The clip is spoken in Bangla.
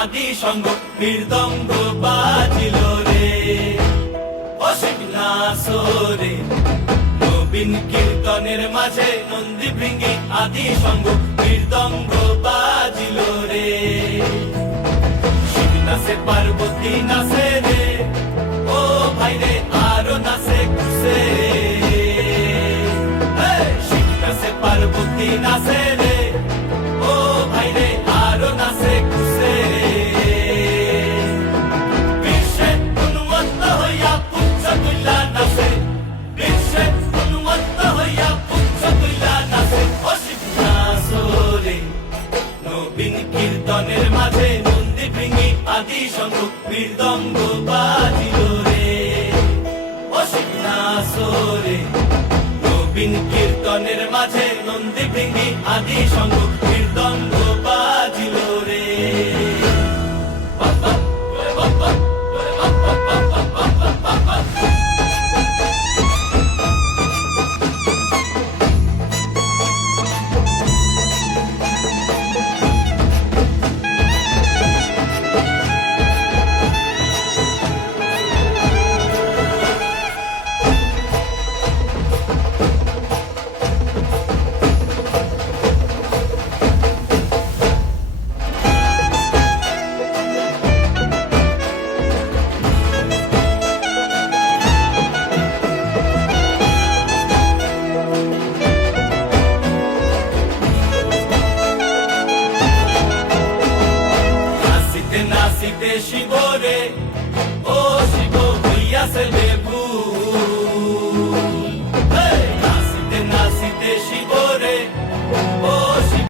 আদি সঙ্গ মৃদঙ্গ বাজিল রে। অসীম নাসরে নবীন কীর্তনের মাঝে নন্দী ভৃঙ্গি আদি সঙ্গ মৃদঙ্গ বাজিল রে। শিব নাচে পার্বতী নাচে রে, ও ভাই রে আরো নাচে খুশে। শিব নাচে পার্বতী নাচে রে, ও ভাই রে আরো নাচে খুশে। বিশ্বে উন্মত্ত হইয়া পুচ্ছ তুল্লা নাচে, বিশ্বে উন্মত্ত হইয়া পুচ্ছ তুল্লা নাচে। অসীম নাচরে নবীন কীর্তনের মাঝে নন্দী ভৃঙ্গি আদি সঙ্গ মৃদঙ্গ বাজিল রে। অসীম নাচরে নবীন কীর্তনের মাঝে নন্দী ভৃঙ্গি আদি সঙ্গ মৃদঙ্গ বাজিল রে। নাচিতে নাচিতে শিব রে, ও শিব হইয়াছে